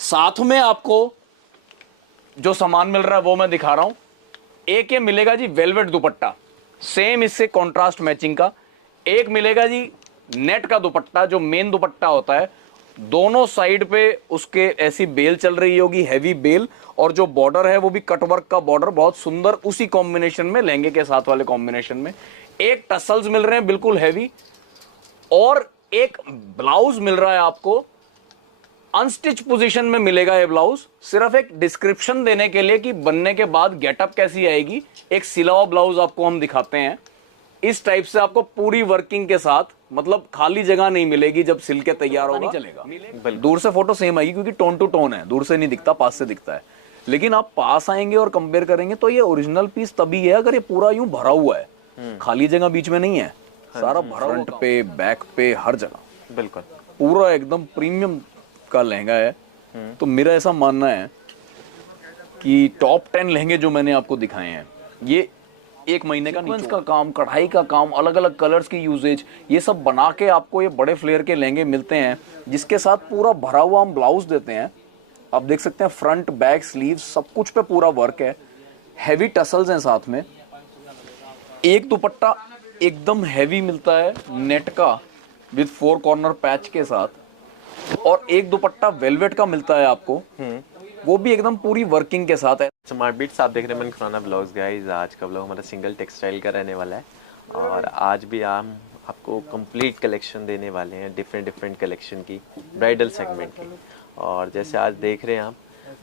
साथ में आपको जो सामान मिल रहा है वो मैं दिखा रहा हूं। एक ये मिलेगा जी वेलवेट दुपट्टा, सेम इससे कॉन्ट्रास्ट मैचिंग का। एक मिलेगा जी नेट का दुपट्टा, जो मेन दुपट्टा होता है, दोनों साइड पे उसके ऐसी बेल चल रही होगी, हैवी बेल, और जो बॉर्डर है वो भी कटवर्क का बॉर्डर, बहुत सुंदर, उसी कॉम्बिनेशन में, लहंगे के साथ वाले कॉम्बिनेशन में। एक टसल्स मिल रहे हैं बिल्कुल हैवी, और एक ब्लाउज मिल रहा है आपको अनस्टिच पोजीशन में मिलेगा। ये ब्लाउज सिर्फ एक डिस्क्रिप्शन देने के लिए कि बनने के बाद गेटअप कैसी आएगी, एक सिला हुआ ब्लाउज आपको हम दिखाते हैं। इस टाइप से आपको पूरी वर्किंग के साथ, मतलब खाली जगह नहीं मिलेगी जब सिल के तैयार होगा, नहीं चलेगा। दूर से फोटो सेम आएगी क्योंकि टोन टू टोन है, दूर से नहीं दिखता, पास से दिखता है। लेकिन आप पास आएंगे और कंपेयर करेंगे तो ये ओरिजिनल पीस तभी है अगर ये पूरा यूं भरा हुआ है, खाली जगह बीच में नहीं है, सारा भरा, फ्रंट पे, बैक पे, हर जगह बिल्कुल पूरा एकदम प्रीमियम का लहंगा है। तो मेरा ऐसा मानना है कि टॉप 10 लहंगे जो मैंने आपको दिखाए हैं, ये एक महीने का सीक्वेंस का काम, कढ़ाई का काम, अलग अलग कलर्स की यूजेज, ये सब बना के आपको ये बड़े फ्लेयर के लहंगे मिलते हैं, जिसके साथ पूरा भरा हुआ हम ब्लाउज देते हैं। आप देख सकते हैं फ्रंट, बैक, स्लीव, सब कुछ पे पूरा वर्क है, हैवी टसल्स हैं साथ में। एक दुपट्टा एकदम हैवी मिलता है नेट का विद 4 कॉर्नर पैच के साथ, और एक दुपट्टा वेलवेट का मिलता है आपको, वो भी एकदम पूरी वर्किंग के साथ है। स्मार्ट बीट्स आप देख रहे हैं, मैंने खुराना ब्लॉग्स गाइस। आज का ब्लॉग हमारा सिंगल टेक्सटाइल का रहने वाला है, और आज भी हम आपको कंप्लीट कलेक्शन देने वाले हैं, डिफरेंट कलेक्शन की, ब्राइडल सेगमेंट की। और जैसे आज देख रहे हैं आप,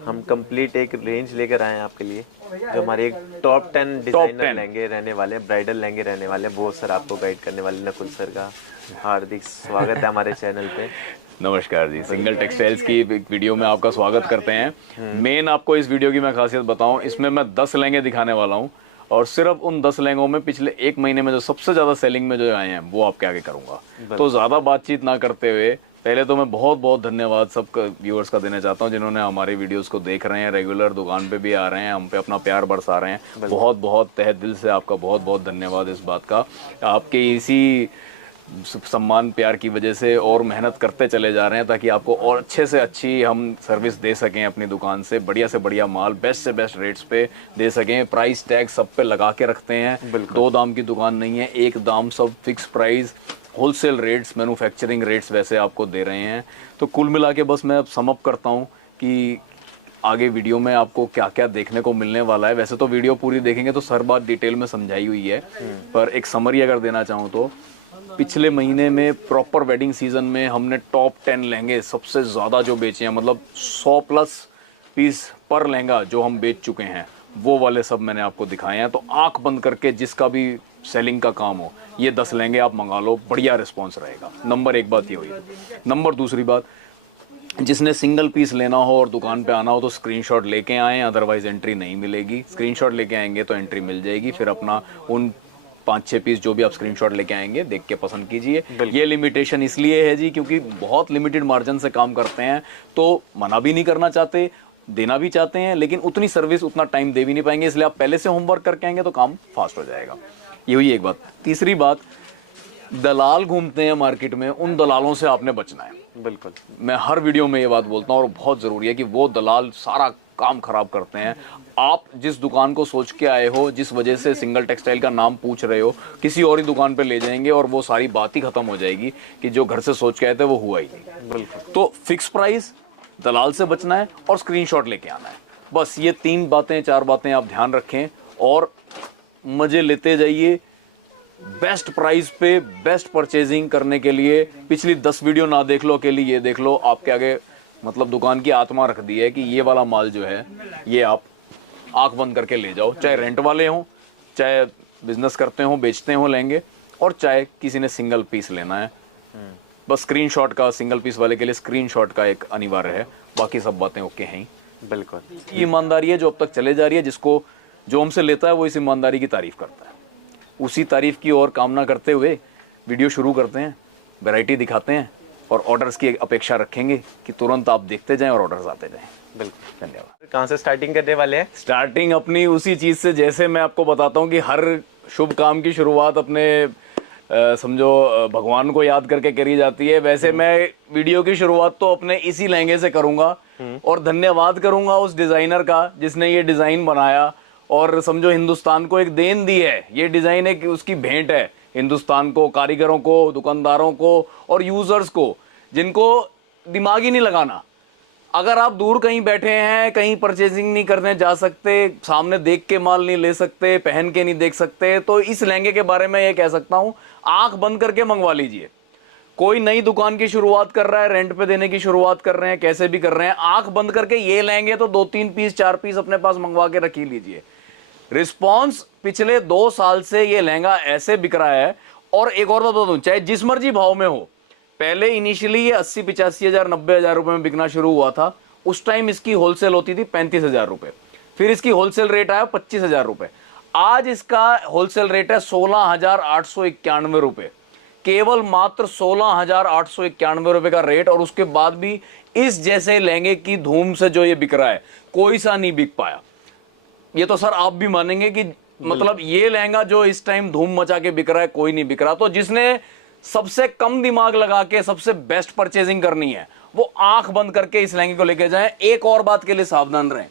हम कंप्लीट एक रेंज लेकर आए हैं आपके लिए, जो हमारे एक टॉप 10 डिजाइनर लहंगे रहने वाले, ब्राइडल लहंगे रहने वाले। वो सर आपको गाइड करने वाले, नकुल सर का हार्दिक स्वागत है हमारे चैनल पे। नमस्कार जी, सिंगल टेक्सटाइल्स की एक वीडियो में आपका स्वागत करते हैं। मेन आपको इस वीडियो की मैं खासियत बताऊं, इसमें मैं 10 लहंगे दिखाने वाला हूं, और सिर्फ उन 10 लहंगों में पिछले एक महीने में जो सबसे ज्यादा सेलिंग में जो आए हैं वो आपके आगे करूंगा। तो ज्यादा बातचीत ना करते हुए, पहले तो मैं बहुत बहुत धन्यवाद सब व्यूअर्स का देना चाहता हूँ जिन्होंने हमारे वीडियोस को देख रहे हैं, रेगुलर दुकान पे भी आ रहे हैं, हम पे अपना प्यार बरसा रहे हैं। बहुत बहुत तहे दिल से आपका बहुत बहुत धन्यवाद इस बात का। आपके इसी सम्मान प्यार की वजह से और मेहनत करते चले जा रहे हैं ताकि आपको और अच्छे से अच्छी हम सर्विस दे सकें, अपनी दुकान से बढ़िया माल बेस्ट से बेस्ट रेट्स पे दे सकें। प्राइस टैग सब पे लगा के रखते हैं, 2 दाम की दुकान नहीं है, 1 दाम, सब fix price, wholesale rates, manufacturing rates वैसे आपको दे रहे हैं। तो कुल मिला के बस मैं अब सम अप करता हूँ कि आगे वीडियो में आपको क्या क्या देखने को मिलने वाला है। वैसे तो वीडियो पूरी देखेंगे तो हर बात डिटेल में समझाई हुई है, पर एक समरी अगर देना चाहूँ तो पिछले महीने में प्रॉपर वेडिंग सीजन में हमने टॉप 10 लहंगे सबसे ज़्यादा जो बेचे हैं, मतलब 100 प्लस पीस पर लहंगा जो हम बेच चुके हैं, वो वाले सब मैंने आपको दिखाए हैं। तो आंख बंद करके जिसका भी सेलिंग का काम हो, ये 10 लहंगे आप मंगा लो, बढ़िया रिस्पॉन्स रहेगा। नंबर 1 बात ये हुई। नंबर 2 बात, जिसने सिंगल पीस लेना हो और दुकान पे आना हो तो स्क्रीनशॉट लेके आएँ, अदरवाइज एंट्री नहीं मिलेगी। स्क्रीनशॉट लेके आएंगे तो एंट्री मिल जाएगी। फिर अपना उन 5-6 पीस जो भी आप स्क्रीनशॉट लेके आएंगे देख के पसंद कीजिए। ये लिमिटेशन इसलिए है जी क्योंकि बहुत लिमिटेड मार्जिन से काम करते हैं, तो मना भी नहीं करना चाहते, देना भी चाहते हैं, लेकिन उतनी सर्विस उतना टाइम दे भी नहीं पाएंगे, इसलिए आप पहले से होमवर्क करके आएंगे तो काम फास्ट हो जाएगा। ये हुई एक बात। तीसरी बात, दलाल घूमते हैं मार्केट में, उन दलालों से आपने बचना है। बिल्कुल, मैं हर वीडियो में ये बात बोलता हूँ और बहुत ज़रूरी है कि वो दलाल सारा काम खराब करते हैं। आप जिस दुकान को सोच के आए हो, जिस वजह से सिंगल टेक्सटाइल का नाम पूछ रहे हो, किसी और ही दुकान पे ले जाएंगे और वो सारी बात ही खत्म हो जाएगी कि जो घर से सोच के आए थे वो हुआ ही नहीं। बिल्कुल। तो फिक्स प्राइस, दलाल से बचना है और स्क्रीनशॉट लेके आना है। बस ये 3 बातें 4 बातें आप ध्यान रखें और मजे लेते जाइए। बेस्ट प्राइस पे बेस्ट परचेजिंग करने के लिए पिछली 10 वीडियो ना देख लो, अकेली ये देख लो, आपके आगे मतलब दुकान की आत्मा रख दी है कि ये वाला माल जो है ये आप आंख बंद करके ले जाओ, चाहे रेंट वाले हों, चाहे बिजनेस करते हों, बेचते हों लेंगे, और चाहे किसी ने सिंगल पीस लेना है। बस स्क्रीनशॉट का, सिंगल पीस वाले के लिए स्क्रीनशॉट का एक अनिवार्य है, बाकी सब बातें ओके हैं। बिल्कुल, ईमानदारी है जो अब तक चले जा रही है, जिसको जो हमसे लेता है वो इस ईमानदारी की तारीफ करता है। उसी तारीफ की और कामना करते हुए वीडियो शुरू करते हैं, वैरायटी दिखाते हैं और ऑर्डर्स की अपेक्षा रखेंगे कि तुरंत आप देखते जाएं और ऑर्डर्स आते जाएं। बिल्कुल। धन्यवाद। कहाँ से स्टार्टिंग करने वाले हैं? स्टार्टिंग अपनी उसी चीज़ से, जैसे मैं आपको बताता हूँ कि हर शुभ काम की शुरुआत अपने समझो भगवान को याद करके करी जाती है। वैसे मैं वीडियो की शुरुआत तो अपने इसी लहंगे से करूंगा और धन्यवाद करूंगा उस डिजाइनर का जिसने ये डिजाइन बनाया और समझो हिंदुस्तान को एक देन दी है। ये डिजाइन एक उसकी भेंट है हिंदुस्तान को, कारीगरों को, दुकानदारों को और यूजर्स को, जिनको दिमाग ही नहीं लगाना। अगर आप दूर कहीं बैठे हैं, कहीं परचेजिंग नहीं करने जा सकते, सामने देख के माल नहीं ले सकते, पहन के नहीं देख सकते, तो इस लहंगे के बारे में ये कह सकता हूं, आंख बंद करके मंगवा लीजिए। कोई नई दुकान की शुरुआत कर रहा है, रेंट पे देने की शुरुआत कर रहे हैं, कैसे भी कर रहे हैं, आंख बंद करके ये लहंगे तो 2-3 पीस 4 पीस अपने पास मंगवा के रख ही लीजिए। रिस्पॉन्स पिछले 2 साल से ये लहंगा ऐसे बिक रहा है। और एक और बता दूं, चाहे जिस मर्जी भाव में हो, पहले इनिशियली ये 80-85 हजार 90 हजार रुपए में बिकना शुरू हुआ था। उस टाइम इसकी होलसेल होती थी 35 हजार रुपए, फिर इसकी होलसेल रेट आया 25 हजार रुपए। आज इसका होलसेल रेट है 16,891 रुपए, केवल मात्र 16,891 रुपए का रेट। और उसके बाद भी इस जैसे लहंगे की धूम से जो ये बिक रहा है, कोई सा नहीं बिक पाया। ये तो सर आप भी मानेंगे कि मतलब ये लहंगा जो इस टाइम धूम मचा के बिक रहा है, कोई नहीं बिक रहा। तो जिसने सबसे कम दिमाग लगा के सबसे बेस्ट परचेजिंग करनी है, वो आंख बंद करके इस लहंगे को लेके जाएं। एक और बात के लिए सावधान रहें,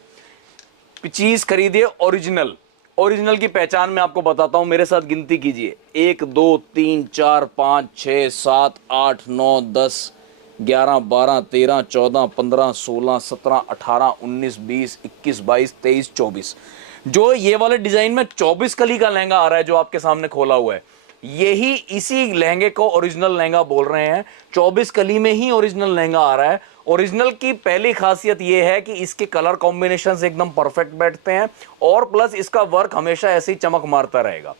चीज खरीदिए ओरिजिनल। ओरिजिनल की पहचान मैं आपको बताता हूं, मेरे साथ गिनती कीजिए। 1 2 3 4 5 6 7 8 9 10 11 12 13 14 15 16 17 18 19 20 21 22 23 24। जो ये वाले डिजाइन में 24 कली का लहंगा आ रहा है जो आपके सामने खोला हुआ है, यही इसी लहंगे को ओरिजिनल लहंगा बोल रहे हैं। 24 कली में ही ओरिजिनल लहंगा आ रहा है। ओरिजिनल की पहली खासियत यह है कि इसके कलर कॉम्बिनेशंस एकदम परफेक्ट बैठते हैं और प्लस इसका वर्क हमेशा ऐसे ही चमक मारता रहेगा।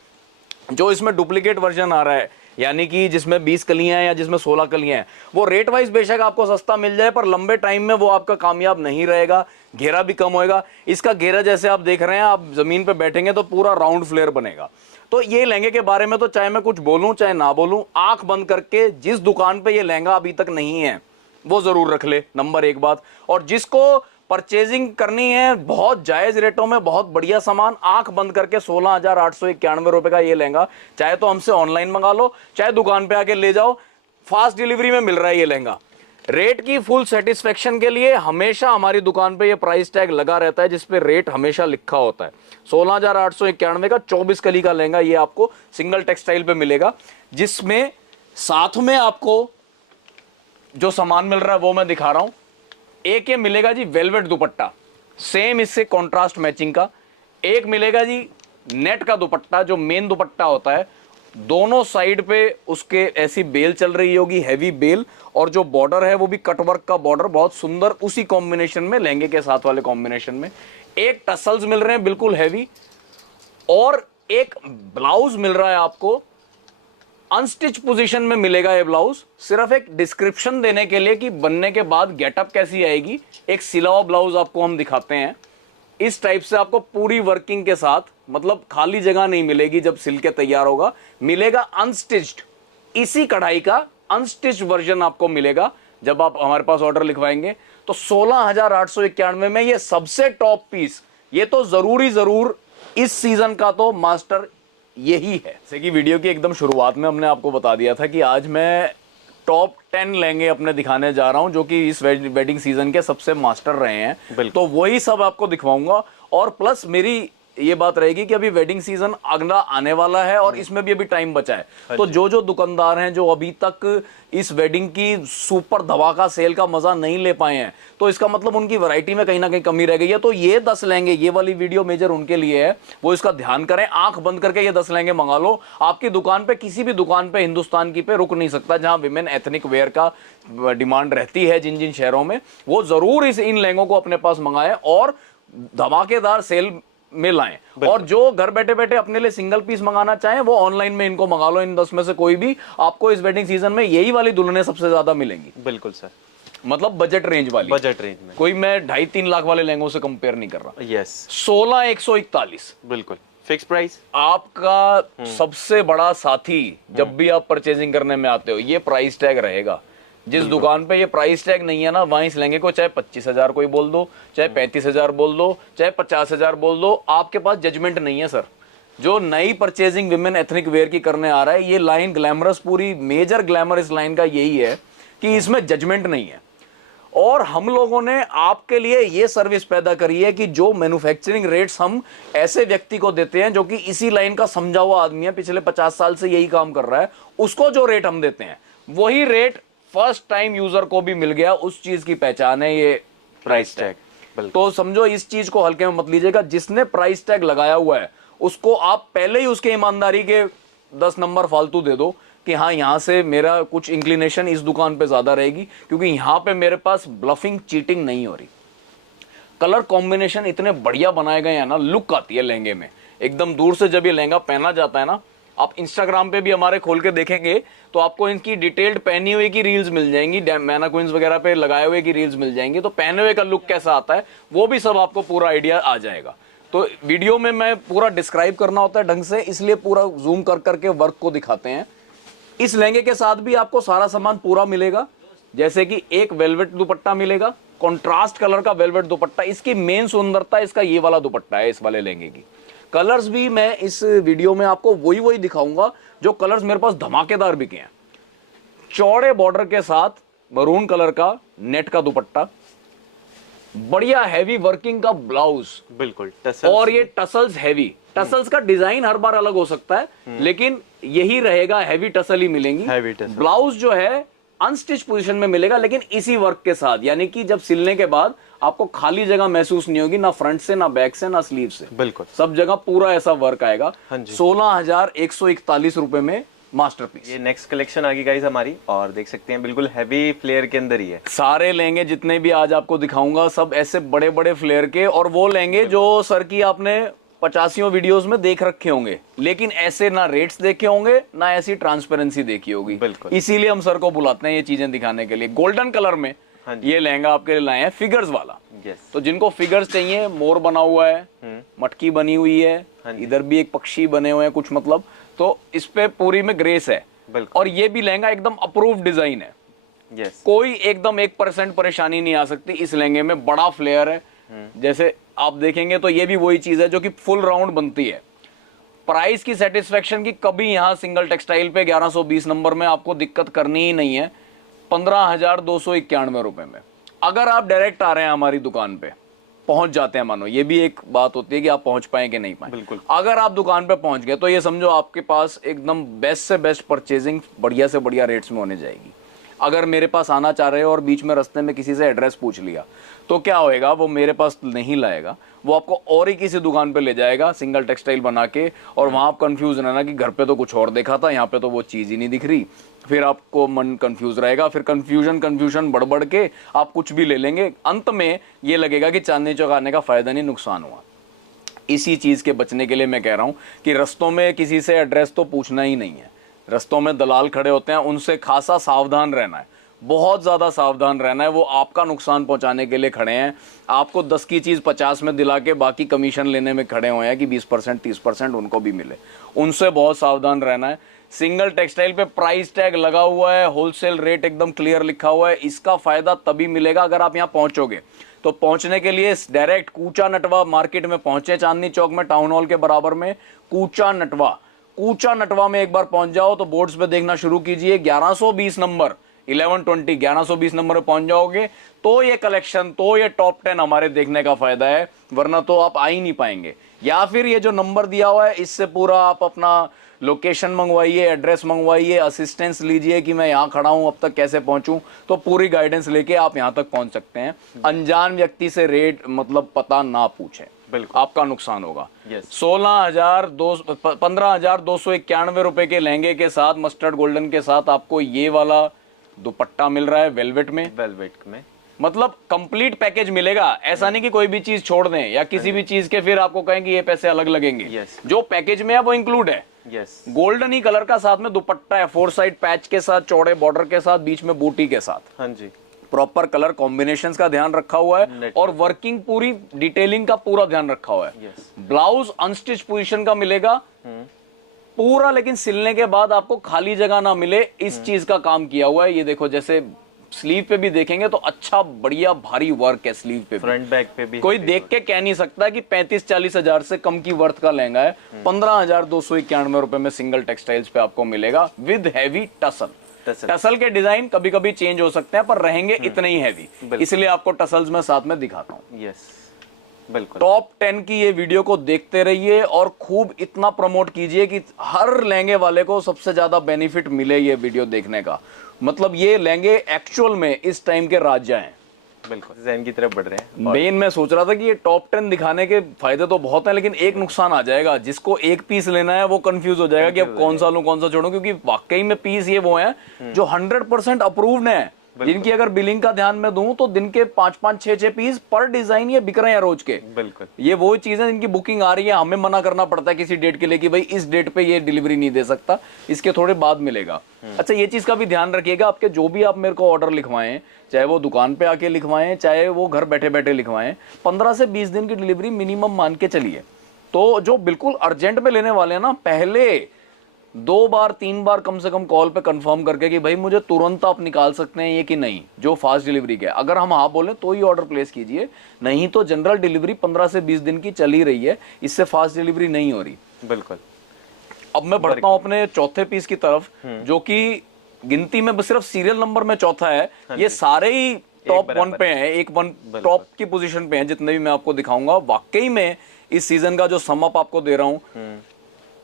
जो इसमें डुप्लीकेट वर्जन आ रहा है, यानी कि जिसमें 20 कलियां हैं या जिसमें 16 कलियां हैं, वो रेट वाइज बेशक आपको सस्ता मिल जाए, पर लंबे टाइम में वो आपका कामयाब नहीं रहेगा। घेरा भी कम होएगा। इसका घेरा जैसे आप देख रहे हैं, आप जमीन पे बैठेंगे तो पूरा राउंड फ्लेयर बनेगा। तो ये लहंगे के बारे में तो चाहे मैं कुछ बोलूं चाहे ना बोलूं, आंख बंद करके जिस दुकान पे ये लहंगा अभी तक नहीं है वो जरूर रख ले, नंबर 1 बात। और जिसको परचेजिंग करनी है बहुत जायज रेटों में, बहुत बढ़िया सामान, आंख बंद करके 16,891 रुपए का ये लहंगा, चाहे तो हमसे ऑनलाइन मंगा लो, चाहे दुकान पे आके ले जाओ, फास्ट डिलीवरी में मिल रहा है ये लहंगा। रेट की फुल सेटिस्फेक्शन के लिए हमेशा हमारी दुकान पे ये प्राइस टैग लगा रहता है, जिसपे रेट हमेशा लिखा होता है। 16,891 का 24 कली का लहंगा ये आपको सिंगल टेक्सटाइल पे मिलेगा, जिसमें साथ में आपको जो सामान मिल रहा है वो मैं दिखा रहा हूं। एक ये मिलेगा जी वेलवेट दुपट्टा, सेम इससे कॉन्ट्रास्ट मैचिंग का। एक मिलेगा जी नेट का दुपट्टा, जो मेन दुपट्टा होता है, दोनों साइड पे उसके ऐसी बेल चल रही होगी, हैवी बेल, और जो बॉर्डर है वो भी कटवर्क का बॉर्डर, बहुत सुंदर, उसी कॉम्बिनेशन में, लहंगे के साथ वाले कॉम्बिनेशन में। एक टसल्स मिल रहे हैं बिल्कुल हैवी, और एक ब्लाउज मिल रहा है आपको अनस्टिच पोजीशन में मिलेगा। ये ब्लाउज सिर्फ एक डिस्क्रिप्शन देने के लिए कि बनने के बाद गेटअप कैसी आएगी, एक सिला हुआ ब्लाउज आपको हम दिखाते हैं। इस टाइप से आपको पूरी वर्किंग के साथ, मतलब खाली जगह नहीं मिलेगी जब सिल के तैयार होगा, मिलेगा अनस्टिच्ड। इसी कढ़ाई का अनस्टिच्ड वर्जन आपको मिलेगा जब आप हमारे पास ऑर्डर लिखवाएंगे। तो 16,891 में ये सबसे टॉप पीस, ये तो जरूर इस सीजन का तो मास्टर यही है। जैसे कि वीडियो की एकदम शुरुआत में हमने आपको बता दिया था कि आज मैं टॉप 10 लहंगे अपने दिखाने जा रहा हूं जो कि इस वेडिंग सीजन के सबसे मास्टर रहे हैं। तो वही सब आपको दिखवाऊंगा, और प्लस मेरी ये बात रहेगी कि अभी वेडिंग सीजन अगला आने वाला है और इसमें भी अभी टाइम बचा है। तो जो दुकानदार हैं जो अभी तक इस वेडिंग की सुपर धमाका सेल का मजा नहीं ले पाए हैं, तो इसका मतलब उनकी वैरायटी में कहीं ना कहीं कमी रह गई है। तो ये 10 लहंगे, ये वाली वीडियो मेजर उनके लिए है, वो इसका ध्यान करें, आंख बंद करके ये 10 लहंगे मंगा लो। आपकी दुकान पे, किसी भी दुकान पे हिंदुस्तान की पे रुक नहीं सकता, जहां विमेन एथनिक वेयर का डिमांड रहती है जिन जिन शहरों में, वो जरूर इन लहंगों को अपने पास मंगाएं और धमाकेदार सेल में लाएं। और जो घर बैठे बैठे अपने लिए सिंगल पीस मंगाना चाहें, वो ऑनलाइन में इनको मंगा लो। इन 10 में से कोई भी आपको इस वेडिंग सीजन में यही वाली दुल्हनें सबसे ज्यादा मिलेंगी। बिल्कुल सर, मतलब बजट रेंज वाली, बजट रेंज में कोई मैं 2.5-3 लाख वाले लहंगों से कंपेयर नहीं कर रहा। यस, 16,141 बिल्कुल फिक्स प्राइस आपका सबसे बड़ा साथी। जब भी आप परचेजिंग करने में आते हो, ये प्राइस टैग रहेगा। जिस दुकान पे ये प्राइस टैग नहीं है ना, वहां इस लहंगे को चाहे 25,000 कोई बोल दो, चाहे 35,000 बोल दो, चाहे 50,000 बोल दो, आपके पास जजमेंट नहीं है सर। जो नई परचेजिंग विमेन एथनिक वेयर की करने आ रहा है, ये लाइन ग्लैमरस, पूरी मेजर ग्लैमर इस लाइन का यही है कि इसमें जजमेंट नहीं है। और हम लोगों ने आपके लिए ये सर्विस पैदा करी है कि जो मैन्युफैक्चरिंग रेट्स हम ऐसे व्यक्ति को देते हैं जो कि इसी लाइन का समझा हुआ आदमी है, पिछले 50 साल से यही काम कर रहा है, उसको जो रेट हम देते हैं वही रेट फर्स्ट टाइम यूजर को भी मिल गया। उस चीज की पहचान है ये प्राइस टैग। तो समझो, इस चीज को हल्के में मत लीजिएगा। जिसने प्राइस टैग लगाया हुआ है उसको आप पहले ही उसके ईमानदारी के 10 नंबर फालतू दे दो कि हाँ, यहां से मेरा कुछ इंक्लिनेशन इस दुकान पे ज्यादा रहेगी, क्योंकि यहां पे मेरे पास ब्लफिंग, चीटिंग नहीं हो रही। कलर कॉम्बिनेशन इतने बढ़िया बनाए गए हैं ना, लुक आती है लहंगे में एकदम। दूर से जब ये लहंगा पहना जाता है ना, आप इंस्टाग्राम पे भी हमारे खोल के देखेंगे तो आपको इनकी डिटेल्ड पहनी हुई की रील्स मिल जाएंगी, मैना क्वींस वगैरह पे लगाए हुए की रील्स मिल जाएंगी। तो पहने हुए का लुक कैसा आता है वो भी सब आपको पूरा आइडिया आ जाएगा। तो वीडियो में मैं पूरा डिस्क्राइब करना होता है ढंग से, इसलिए पूरा जूम कर करके वर्क को दिखाते हैं। इस लहंगे के साथ भी आपको सारा सामान पूरा मिलेगा, जैसे कि एक वेलवेट दुपट्टा मिलेगा, कॉन्ट्रास्ट कलर का वेलवेट दुपट्टा। इसकी मेन सुंदरता इसका ये वाला दुपट्टा है, इस वाले लहंगे की। कलर्स भी मैं इस वीडियो में आपको वही दिखाऊंगा जो कलर्स मेरे पास धमाकेदार बिके हैं। चौड़े बॉर्डर के साथ मरून कलर का नेट का दुपट्टा, बढ़िया हैवी वर्किंग का ब्लाउज, बिल्कुल और ये टसल्स हैवी। टसल्स का डिजाइन हर बार अलग हो सकता है, लेकिन यही रहेगा, हैवी टसल ही मिलेंगी। ब्लाउज जो है अनस्टिच पोजीशन में मिलेगा, लेकिन इसी वर्क के साथ, यानी कि जब सिलने के बाद आपको खाली जगह महसूस नहीं होगी, ना फ्रंट से, ना बैक से, ना स्लीव से, बिल्कुल सब जगह पूरा ऐसा वर्क आएगा। 16,141 रुपए में मास्टरपीस। ये नेक्स्ट कलेक्शन आ गई गाइस हमारी, और देख सकते हैं बिल्कुल हैवी फ्लेयर के अंदर ही है। सारे लहंगे जितने भी आज आपको दिखाऊंगा सब ऐसे बड़े बड़े फ्लेयर के, और वो लहंगे जो सर की आपने 85 वीडियोस में देख रखे होंगे, लेकिन ऐसे ना रेट्स देखे होंगे, ना ऐसी ट्रांसपेरेंसी देखी होगी। बिल्कुल, इसीलिए हम सर को बुलाते हैं ये चीजें दिखाने के लिए। गोल्डन कलर में ये लहंगा आपके लिए लाए हैं, फिगर्स वाला। तो जिनको फिगर्स चाहिए, मोर बना हुआ है, मटकी बनी हुई है, इधर भी एक पक्षी बने हुए हैं कुछ, मतलब तो इस पे पूरी में ग्रेस है। और ये भी लहंगा एकदम अप्रूव्ड डिजाइन है। कोई एकदम 1% परेशानी नहीं आ सकती इस लहंगे में। बड़ा फ्लेयर है, जैसे आप देखेंगे तो ये भी वही चीज है जो कि फुल राउंड बनती है। प्राइस की सेटिस्फेक्शन की कभी यहां सिंगल टेक्सटाइल पे 1120 नंबर में आपको दिक्कत करनी ही नहीं है। 15,291 रुपए में अगर आप डायरेक्ट आ रहे हैं हमारी दुकान पे, पहुंच जाते हैं, मानो ये भी एक बात होती है कि आप पहुंच पाए कि नहीं पाए। बिल्कुल, अगर आप दुकान पे पहुंच गए तो ये समझो आपके पास एकदम बेस्ट से बेस्ट परचेजिंग बढ़िया से बढ़िया रेट्स में होने जाएगी। अगर मेरे पास आना चाह रहे हो और बीच में रास्ते में किसी से एड्रेस पूछ लिया तो क्या होएगा, वो मेरे पास नहीं लाएगा, वो आपको और ही किसी दुकान पे ले जाएगा सिंगल टेक्सटाइल बना के, और वहां आप कंफ्यूज रहना कि घर पे तो कुछ और देखा था, यहाँ पे तो वो चीज ही नहीं दिख रही। फिर आपको मन कंफ्यूज रहेगा, फिर कंफ्यूजन बढ़ के आप कुछ भी ले लेंगे। अंत में ये लगेगा कि चांदनी चौक आने का फायदा नहीं, नुकसान हुआ। इसी चीज के बचने के लिए मैं कह रहा हूं कि रस्तों में किसी से एड्रेस तो पूछना ही नहीं है। रस्तों में दलाल खड़े होते हैं, उनसे खासा सावधान रहना है, बहुत ज्यादा सावधान रहना है। वो आपका नुकसान पहुंचाने के लिए खड़े हैं, आपको 10 की चीज 50 में दिला के बाकी कमीशन लेने में खड़े हुए हैं कि 20% 30% उनको भी मिले। उनसे बहुत सावधान रहना है। सिंगल टेक्सटाइल पे प्राइस टैग लगा हुआ है, होलसेल रेट एकदम क्लियर लिखा हुआ है। इसका फायदा तभी मिलेगा अगर आप यहाँ पहुंचोगे। तो पहुंचने के लिए डायरेक्ट कूचा नटवा मार्केट में पहुंचे, चांदनी चौक में टाउन हॉल के बराबर में कूचा नटवा में एक बार पहुंच जाओ तो बोर्ड्स पे देखना शुरू कीजिए 1120 नंबर 1120 नंबर पे पहुंच जाओगे तो ये कलेक्शन, तो ये टॉप 10 हमारे देखने का फायदा है, वरना तो आप आ ही नहीं पाएंगे। या फिर ये जो नंबर दिया हुआ है इससे पूरा आप अपना लोकेशन मंगवाइए, एड्रेस मंगवाइए, असिस्टेंस लीजिए कि मैं यहाँ खड़ा हूँ, अब तक कैसे पहुंचूं, तो पूरी गाइडेंस लेके आप यहाँ तक पहुंच सकते हैं। अनजान व्यक्ति से रेट मतलब पता ना पूछें, बिल्कुल आपका नुकसान होगा। 15,291 रुपए के लहंगे के साथ, मस्टर्ड गोल्डन के साथ आपको ये वाला दुपट्टा मिल रहा है वेलवेट में। मतलब कंप्लीट पैकेज मिलेगा। ऐसा नहीं कि कोई भी चीज छोड़ दें या किसी भी चीज के फिर आपको कहें कि ये पैसे अलग लगेंगे। जो पैकेज में है वो इंक्लूड है। गोल्डन ही कलर का साथ में दुपट्टा है, 4 साइड पैच के साथ, चौड़े बॉर्डर के साथ, बीच में बूटी के साथ। हाँ जी, प्रॉपर कलर कॉम्बिनेशंस का ध्यान रखा हुआ है और वर्किंग पूरी डिटेलिंग का पूरा ध्यान रखा हुआ है। ब्लाउज अनस्टिच पोजीशन का मिलेगा पूरा, लेकिन सिलने के बाद आपको खाली जगह ना मिले, इस चीज का काम किया हुआ है। ये देखो, जैसे स्लीव पे भी देखेंगे तो अच्छा बढ़िया भारी वर्क है स्लीव पे, फ्रंट बैक पे भी कोई देख के कह नहीं सकता कि 35-40 हजार से कम की वर्थ का लहंगा है। 15,291 रुपए में सिंगल टेक्सटाइल्स पे आपको मिलेगा विद हैवी टसल। टसल के डिजाइन कभी कभी चेंज हो सकते हैं पर रहेंगे इतने ही हैवी, इसलिए आपको टसल्स में साथ में दिखाता हूँ। यस बिल्कुल। टॉप 10 की ये वीडियो को देखते रहिए और खूब इतना प्रमोट कीजिए कि हर लहंगे वाले को सबसे ज्यादा बेनिफिट मिले ये वीडियो देखने का। मतलब ये लहंगे एक्चुअल में इस टाइम के राजा हैं। बिल्कुल डिजाइन की तरफ बढ़ रहे हैं। मेन मैं सोच रहा था कि ये टॉप 10 दिखाने के फायदे तो बहुत हैं, लेकिन एक नुकसान आ जाएगा, जिसको एक पीस लेना है वो कंफ्यूज हो जाएगा कि अब कौन सा लूं कौन सा छोड़ूं, क्योंकि वाकई में पीस ये वो हैं जो 100% अप्रूव्ड हैं, जिनकी अगर बिलिंग का ध्यान में दूं तो दिन के 5-5, 6-6 पीस पर डिजाइन ये बिक रहे हैं रोज के। बिल्कुल ये वो चीजें जिनकी बुकिंग आ रही है, हमें मना करना पड़ता है किसी डेट के लिए कि भाई इस डेट पे ये डिलीवरी नहीं दे सकता, इसके थोड़े बाद मिलेगा। अच्छा ये चीज का भी ध्यान रखिएगा, आपके जो भी आप मेरे को ऑर्डर लिखवाएं, चाहे वो दुकान पे आके लिखवाएं चाहे वो घर बैठे बैठे लिखवाएं, 15 से 20 दिन की डिलीवरी मिनिमम मान के चलिए। तो जो बिल्कुल अर्जेंट में लेने वाले हैं ना, पहले 2 बार 3 बार कम से कम कॉल पे कंफर्म करके कि भाई मुझे तुरंत आप निकाल सकते हैं ये कि नहीं, जो फास्ट डिलीवरी के। अगर हम हाँ बोले तो ही ऑर्डर प्लेस कीजिए, नहीं तो जनरल डिलीवरी 15 से 20 दिन की चल ही रही है, इससे फास्ट डिलीवरी नहीं हो रही। बिल्कुल। अब मैं बढ़ता हूं अपने चौथे पीस की तरफ, जो कि गिनती में सिर्फ सीरियल नंबर में चौथा है। ये सारे ही टॉप 1 पे हैं, एक 1 टॉप की पोजीशन पे हैं जितने भी मैं आपको दिखाऊंगा। वाकई में इस सीजन का जो समअप आपको दे रहा हूं,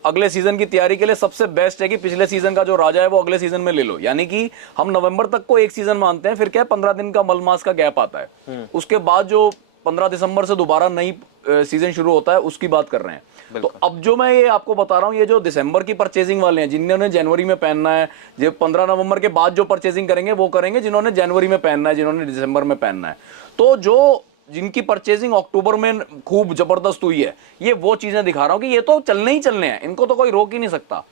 अगले सीजन की तैयारी के लिए सबसे बेस्ट है कि पिछले सीजन का जो राजा है वो अगले सीजन में ले लो। यानी कि हम नवंबर तक को एक सीजन मानते हैं, फिर क्या 15 दिन का मलमास का गैप आता है, उसके बाद जो 15 दिसंबर से दोबारा नई सीजन शुरू होता है उसकी बात कर रहे हैं। तो अब जो मैं ये आपको बता रहा हूँ, ये जो दिसंबर की परचेजिंग वाले हैं, जिन्होंने जनवरी में पहनना है, जो 15 नवंबर के बाद जो परचेजिंग करेंगे वो करेंगे जिन्होंने जनवरी में पहनना है, जिन्होंने दिसंबर में पहनना है। तो जो जिनकी परचेजिंग अक्टूबर में खूब जबरदस्त हुई है, ये वो चीजें दिखा रहा हूं कि ये तो चलने ही चलने हैं, इनको तो कोई रोक ही नहीं सकता।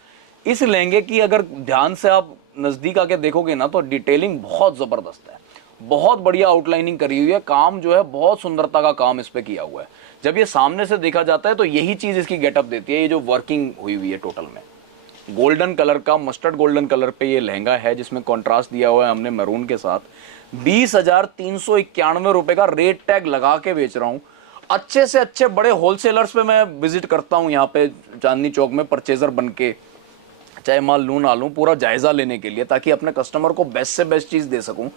इस लहंगे की अगर ध्यान से आप नजदीक आके देखोगे ना, तो डिटेलिंग बहुत जबरदस्त है, बहुत बढ़िया आउटलाइनिंग करी हुई है, काम जो है बहुत सुंदरता का काम इस पे किया हुआ है। जब ये सामने से देखा जाता है तो यही चीज इसकी गेटअप देती है, ये जो वर्किंग हुई हुई है टोटल में। गोल्डन कलर का, मस्टर्ड गोल्डन कलर पे ये लहंगा है, जिसमें कॉन्ट्रास्ट दिया हुआ है हमने मैरून के साथ। 20,391 रुपए का रेट टैग लगा के बेच रहा हूं। अच्छे से अच्छे बड़े होलसेलर्स पे मैं विजिट करता हूं, यहाँ पे चांदनी चौक में परचेजर बन के, चाहे माल लूं ना लूं, पूरा जायजा लेने के लिए, ताकि अपने कस्टमर को बेस्ट से बेस्ट चीज दे सकूं।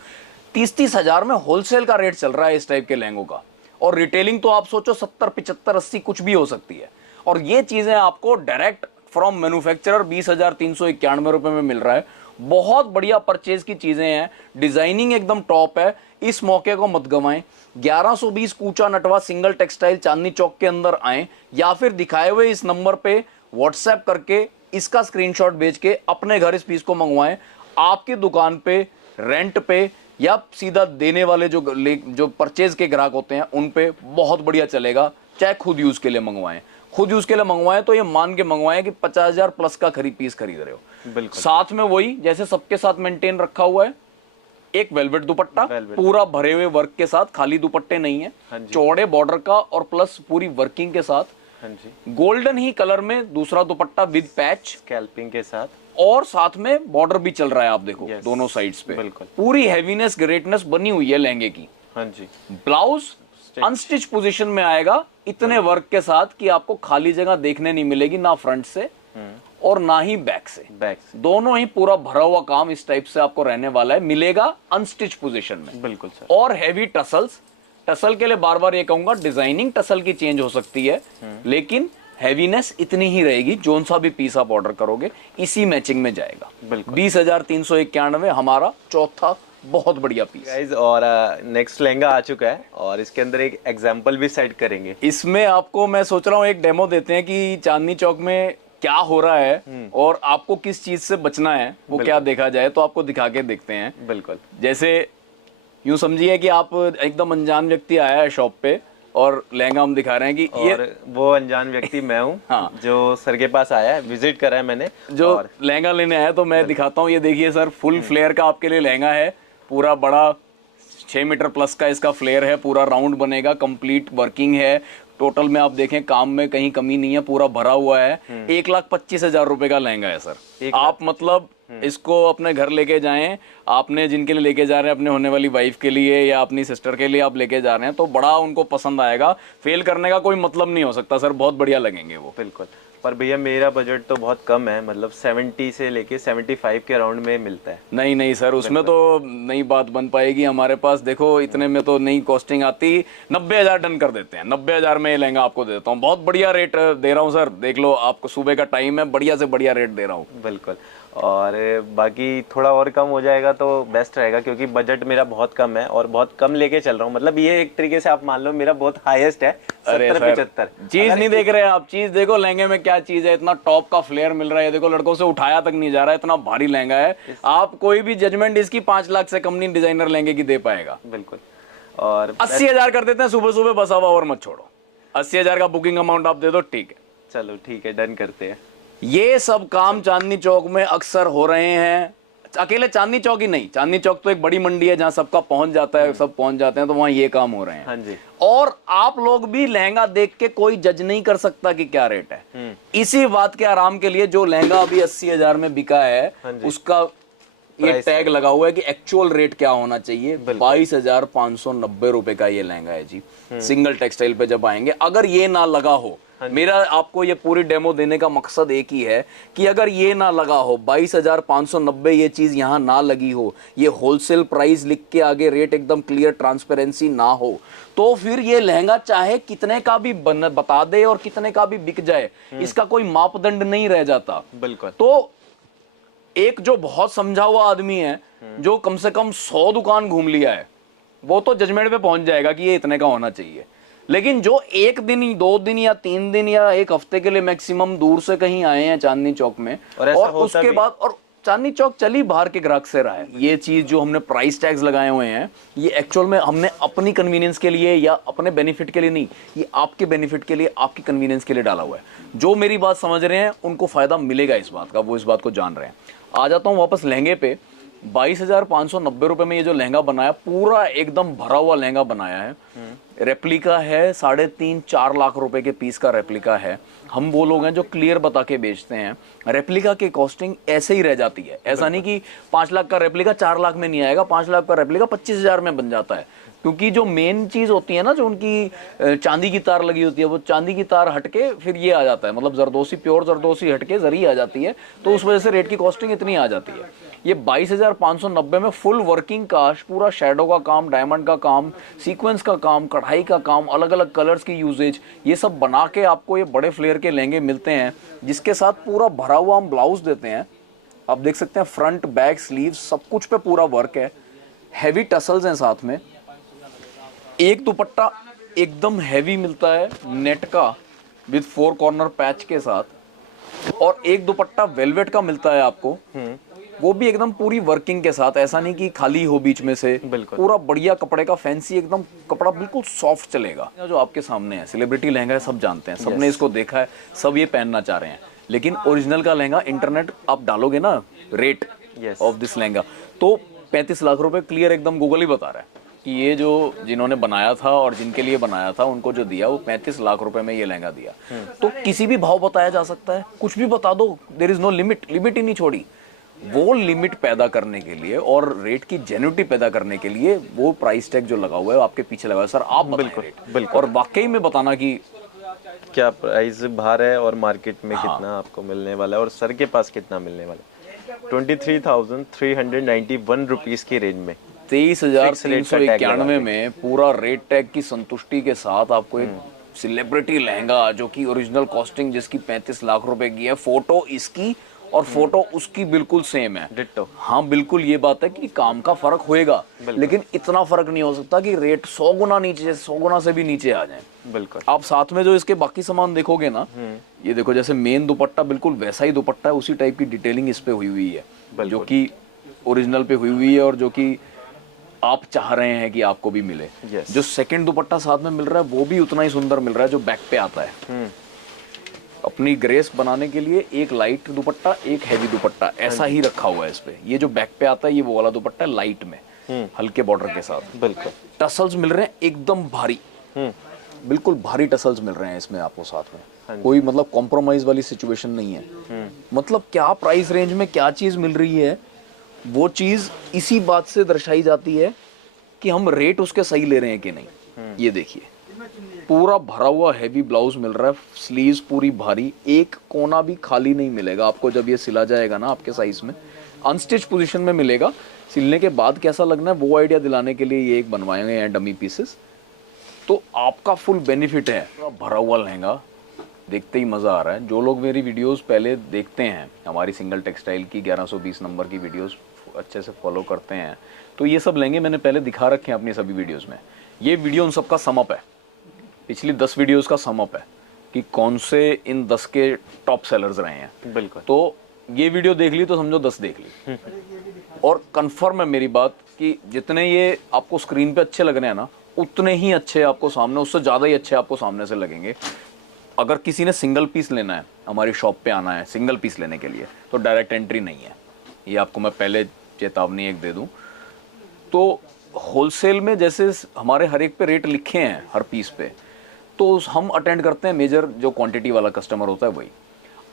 30-30 हजार में होलसेल का रेट चल रहा है इस टाइप के लहंगों का, और रिटेलिंग तो आप सोचो 70, 75, 80 कुछ भी हो सकती है। और ये चीजें आपको डायरेक्ट फ्रॉम मैन्युफैक्चरर 20,391 रुपए में मिल रहा है। बहुत बढ़िया परचेज की चीजें हैं, डिजाइनिंग एकदम टॉप है, इस मौके को मत गंवाएं। 1120 कूचा नटवा सिंगल टेक्सटाइल चांदनी चौक के अंदर आए, या फिर दिखाए हुए इस नंबर पे व्हाट्सएप करके इसका स्क्रीनशॉट भेज के अपने घर इस पीस को मंगवाएं। आपकी दुकान पे, रेंट पे, या सीधा देने वाले जो परचेज के ग्राहक होते हैं उन पे बहुत बढ़िया चलेगा। चाहे खुद यूज के लिए मंगवाएं, खुद यूज के लिए मंगवाएं तो ये मान के मंगवाएं कि 50,000 प्लस का पीस खरीद रहे हो। बिल्कुल। साथ में वही जैसे सबके साथ मेंटेन रखा हुआ है, एक वेलवेट दुपट्टा पूरा भरे हुए वर्क के साथ, खाली दुपट्टे नहीं है, चौड़े बॉर्डर का और प्लस पूरी वर्किंग के साथ। गोल्डन ही कलर में दूसरा दुपट्टा विद पैच स्कैल्पिंग के साथ, और साथ में बॉर्डर भी चल रहा है, आप देखो दोनों साइड्स पे। बिल्कुल। पूरी हैवीनेस ग्रेटनेस बनी हुई है लहंगे की। हाँ जी। ब्लाउज अनस्टिच पोजीशन में आएगा, इतने वर्क के साथ कि आपको खाली जगह देखने नहीं मिलेगी, ना फ्रंट से और ना ही बैक से। दोनों ही पूरा भरा हुआ काम इस टाइप से आपको रहने वाला है, मिलेगा अनस्टिच पोजीशन में। बिल्कुल सर। और हैवी टसल्स, टसल के लिए बार बार ये कहूंगा, डिजाइनिंग टसल की चेंज हो सकती है, लेकिन हैवीनेस इतनी ही रहेगी। जोन सा भी पीस आप ऑर्डर करोगे इसी मैचिंग में जाएगा। 20,391 हमारा चौथा बहुत बढ़िया पीस गाइस। और नेक्स्ट लहंगा आ चुका है, और इसके अंदर एक एग्जांपल भी सेट करेंगे। इसमें आपको मैं सोच रहा हूँ एक डेमो देते हैं कि चांदनी चौक में क्या हो रहा है और आपको किस चीज से बचना है, वो क्या देखा जाए, तो आपको दिखा के देखते हैं। बिल्कुल। जैसे यूं समझिए कि आप एकदम अनजान व्यक्ति आया है शॉप पे और लहंगा हम दिखा रहे हैं कि और ये वो अनजान व्यक्ति मैं हूँ। हाँ। जो सर के पास आया है, विजिट करा है मैंने, जो लहंगा लेने आया, तो मैं दिखाता हूँ। ये देखिए सर, फुल फ्लेयर का आपके लिए लहंगा है, पूरा बड़ा 6 मीटर प्लस का इसका फ्लेयर है, पूरा राउंड बनेगा, कंप्लीट वर्किंग है। टोटल में आप देखें काम में कहीं कमी नहीं है, पूरा भरा हुआ है। 1,25,000 रुपए का लहंगा है सर। आप मतलब इसको अपने घर लेके जाएं, आपने जिनके लिए लेके जा रहे हैं अपने होने वाली वाइफ के लिए या अपनी सिस्टर के लिए आप लेके जा रहे हैं तो बड़ा उनको पसंद आएगा। फेल करने का कोई मतलब नहीं हो सकता सर, बहुत बढ़िया लगेंगे वो। बिल्कुल। पर भैया मेरा बजट तो बहुत कम है, मतलब 70 से लेके 75 के अराउंड में मिलता है। नहीं नहीं सर, उसमें तो नई बात बन पाएगी हमारे पास। देखो इतने में तो नई कॉस्टिंग आती, 90,000 डन कर देते हैं। 90,000 में ये लहंगा आपको दे देता हूँ, बहुत बढ़िया रेट दे रहा हूँ सर। देख लो, आपको सुबह का टाइम है, बढ़िया से बढ़िया रेट दे रहा हूँ। बिल्कुल। और बाकी थोड़ा और कम हो जाएगा तो बेस्ट रहेगा, क्योंकि बजट मेरा बहुत कम है और बहुत कम लेके चल रहा हूँ। मतलब ये एक तरीके से आप मान लो मेरा बहुत हाईएस्ट है, 70-75। चीज नहीं देख रहे आप, चीज देखो लहंगे में क्या चीज है। इतना टॉप का फ्लेयर मिल रहा है, देखो लड़कों से उठाया तक नहीं जा रहा है, इतना भारी लहंगा है। आप कोई भी जजमेंट इसकी 5 लाख से कम नहीं डिजाइनर लहंगे की दे पाएगा। बिल्कुल। और 80,000 कर देते हैं सुबह सुबह, बस अब और मत छोड़ो। 80,000 का बुकिंग अमाउंट आप दे दो, ठीक है। चलो ठीक है, डन करते हैं। ये सब काम चांदनी चौक में अक्सर हो रहे हैं। अकेले चांदनी चौक ही नहीं, चांदनी चौक तो एक बड़ी मंडी है जहां सबका पहुंच जाता है, सब पहुंच जाते हैं, तो वहां ये काम हो रहे हैं। हाँ जी। और आप लोग भी लहंगा देख के कोई जज नहीं कर सकता कि क्या रेट है। इसी बात के आराम के लिए जो लहंगा अभी 80,000 में बिका है, उसका ये टैग लगा हुआ है कि एक्चुअल रेट क्या होना चाहिए। 22,590 रुपए का ये लहंगा है जी। सिंगल टेक्सटाइल पे जब आएंगे, अगर ये ना लगा हो, मेरा आपको ये पूरी डेमो देने का मकसद एक ही है कि अगर ये ना लगा हो, 22,590 ये चीज यहां ना लगी हो, ये होलसेल प्राइस लिख के आगे रेट एकदम क्लियर ट्रांसपेरेंसी ना हो, तो फिर ये लहंगा चाहे कितने का भी बता दे और कितने का भी बिक जाए, इसका कोई मापदंड नहीं रह जाता। बिल्कुल। तो एक जो बहुत समझा हुआ आदमी है, जो कम से कम 100 दुकान घूम लिया है, वो तो जजमेंट पे पहुंच जाएगा कि ये इतने का होना चाहिए। लेकिन जो एक दिन, 2 दिन या 3 दिन या एक हफ्ते के लिए मैक्सिमम दूर से कहीं आए हैं चांदनी चौक में, और उसके बाद, और चांदनी चौक चली बाहर के ग्राहक से रहा है, ये चीज जो हमने प्राइस टैग्स लगाए हुए हैं, ये एक्चुअल में हमने अपनी कन्वीनियंस के लिए या अपने बेनिफिट के लिए नहीं, ये आपके बेनिफिट के लिए, आपकी कन्वीनियंस के लिए डाला हुआ है। जो मेरी बात समझ रहे हैं उनको फायदा मिलेगा इस बात का, वो इस बात को जान रहे हैं। आ जाता हूँ वापस लहंगे पे। 22,590 रुपए में ये जो लहंगा बनाया, पूरा एकदम भरा हुआ लहंगा बनाया है। रेप्लिका है, 3.5-4 लाख रुपए के पीस का रेप्लिका है। हम वो लोग हैं जो क्लियर बता के बेचते हैं, रेप्लिका की कॉस्टिंग ऐसे ही रह जाती है। ऐसा नहीं कि 5 लाख का रेप्लिका 4 लाख में नहीं आएगा, 5 लाख का रेप्लिका 25,000 में बन जाता है। क्योंकि जो मेन चीज होती है ना, जो उनकी चांदी की तार लगी होती है, वो चांदी की तार हटके फिर ये आ जाता है, मतलब जरदोसी, प्योर जरदोसी हटके जरी आ जाती है, तो उस वजह से रेट की कॉस्टिंग इतनी आ जाती है। ये 22,590 में फुल वर्किंग कास्ट, पूरा शेडो का काम, डायमंड का काम, सीक्वेंस का काम, कढ़ाई का काम, अलग अलग कलर्स की यूजेज, ये सब बना के आपको ये बड़े फ्लेयर के लहंगे मिलते हैं, जिसके साथ पूरा भरा हुआ हम ब्लाउज देते हैं। आप देख सकते हैं फ्रंट, बैक, स्लीव सब कुछ पे पूरा वर्क है। हैवी टसल्स हैं साथ में। एक दुपट्टा एकदम हैवी मिलता है नेट का विद 4 कॉर्नर पैच के साथ, और एक दुपट्टा वेलवेट का मिलता है आपको, वो भी एकदम पूरी वर्किंग के साथ। ऐसा नहीं कि खाली हो बीच में से, पूरा बढ़िया कपड़े का फैंसी एकदम कपड़ा, बिल्कुल सॉफ्ट चलेगा। जो आपके सामने है सेलिब्रिटी लहंगा है, सब जानते हैं, सबने इसको देखा है, सब ये पहनना चाह रहे हैं। लेकिन ओरिजिनल का लहंगा इंटरनेट आप डालोगे ना, रेट ऑफ दिस लहंगा, तो 35 लाख रुपए क्लियर एकदम गूगल ही बता रहा है कि ये जो जिन्होंने बनाया था और जिनके लिए बनाया था, उनको जो दिया वो 35 लाख रुपए में ये लहंगा दिया। तो किसी भी भाव बताया जा सकता है, कुछ भी बता दो, there is no limit, limit ही नहीं छोड़ी। वो लिमिट पैदा करने के लिए और रेट की जेन्युइनिटी पैदा करने के लिए वो प्राइस टैग जो लगा हुआ है आपके पीछे लगा हुआ है। सर आप बताएं रेट, और वाकई में बताना कि क्या प्राइस बाहर है और मार्केट में कितना आपको मिलने वाला है, और सर के पास कितना मिलने वाला है। 23,391 रुपीज की रेंज में 23,391 में पूरा रेट टैग की संतुष्टि के साथ आपको एक सेलिब्रिटी लहंगा, जो कि ओरिजिनल कॉस्टिंग जिसकी 35 लाख रुपए की है, फोटो इसकी और फोटो उसकी बिल्कुल सेम है, डिट्टो। हाँ बिल्कुल, ये बात है कि काम का फर्क होएगा, लेकिन इतना फर्क नहीं हो सकता कि रेट 100 गुना नीचे, 100 गुना से भी नीचे आ जाए। बिल्कुल। आप साथ में जो इसके बाकी सामान देखोगे ना, ये देखो जैसे मेन दुपट्टा बिल्कुल वैसा ही दुपट्टा है, उसी टाइप की डिटेलिंग इस पे हुई हुई है, जो कि ओरिजिनल पे हुई हुई है और जो कि आप चाह रहे हैं कि आपको भी मिले। जो सेकंड दुपट्टा साथ में मिल रहा है वो भी उतना ही सुंदर मिल रहा है, जो बैक पे आता है। अपनी ग्रेस बनाने के लिए एक लाइट दुपट्टा, एक हैवी दुपट्टा, ऐसा ही रखा हुआ है इस पे। ये जो बैक पे आता है ये वो वाला दुपट्टा है लाइट में, हल्के बॉर्डर के साथ। बिल्कुल। टसल्स मिल रहे हैं एकदम भारी, बिल्कुल भारी टसल्स मिल रहे हैं इसमें आपको साथ में। कोई मतलब कॉम्प्रोमाइज वाली सिचुएशन नहीं है। मतलब क्या प्राइस रेंज में क्या चीज मिल रही है, वो चीज इसी बात से दर्शाई जाती है कि हम रेट उसके सही ले रहे हैं कि नहीं। ये देखिए, पूरा भरा हुआ हैवी ब्लाउज मिल रहा है, स्लीव्स पूरी भारी, एक कोना भी खाली नहीं मिलेगा आपको जब ये सिला जाएगा ना आपके साइज में। अनस्टिच पोजीशन में मिलेगा, सिलने के बाद कैसा लगना है वो आइडिया दिलाने के लिए ये एक बनवाए गए हैं डमी पीसेस। तो आपका फुल बेनिफिट है। भरा हुआ लहंगा देखते ही मज़ा आ रहा है। जो लोग मेरी वीडियोस पहले देखते हैं, हमारी सिंगल टेक्सटाइल की 1120 नंबर की वीडियोस अच्छे से फॉलो करते हैं, तो ये सब लहंगे मैंने पहले दिखा रखे हैं अपनी सभी वीडियोस में। ये वीडियो उन सबका समअप है, पिछली 10 वीडियोस का समअप है कि कौन से इन 10 के टॉप सेलर्स रहे हैं। बिल्कुल। तो ये वीडियो देख ली तो समझो 10 देख ली। और कंफर्म है मेरी बात कि जितने ये आपको स्क्रीन पे अच्छे लग रहे हैं ना, उतने ही अच्छे आपको सामने, उससे ज़्यादा ही अच्छे आपको सामने से लगेंगे। अगर किसी ने सिंगल पीस लेना है, हमारी शॉप पे आना है सिंगल पीस लेने के लिए, तो डायरेक्ट एंट्री नहीं है। ये आपको मैं पहले चेतावनी एक दे दूं। तो होलसेल में जैसे हमारे हर एक पे रेट लिखे हैं हर पीस पे, तो हम अटेंड करते हैं मेजर जो क्वांटिटी वाला कस्टमर होता है वही।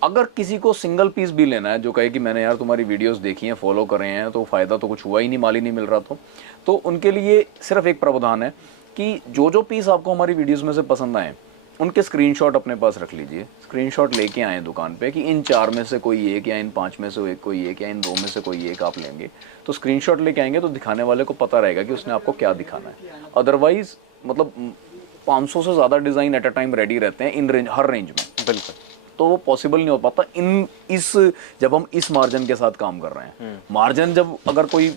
अगर किसी को सिंगल पीस भी लेना है, जो कहे कि मैंने यार तुम्हारी वीडियोस देखी हैं, फॉलो कर रहे हैं, तो फ़ायदा तो कुछ हुआ ही नहीं, माल ही नहीं मिल रहा, तो उनके लिए सिर्फ एक प्रावधान है कि जो जो पीस आपको हमारी वीडियोस में से पसंद आए, उनके स्क्रीनशॉट अपने पास रख लीजिए। स्क्रीनशॉट लेके आए दुकान पे कि इन 4 में से कोई एक, या इन 5 में से कोई एक, या इन 2 में से कोई एक आप लेंगे। तो स्क्रीनशॉट लेके आएंगे तो दिखाने वाले को पता रहेगा कि उसने आपको क्या दिखाना है। अदरवाइज मतलब 500 से ज़्यादा design at a time ready रहते हैं इन रेंज, हर रेंज में। बिल्कुल। तो वो पॉसिबल नहीं हो पाता जब हम इस मार्जिन के साथ काम कर रहे हैं। मार्जिन जब अगर कोई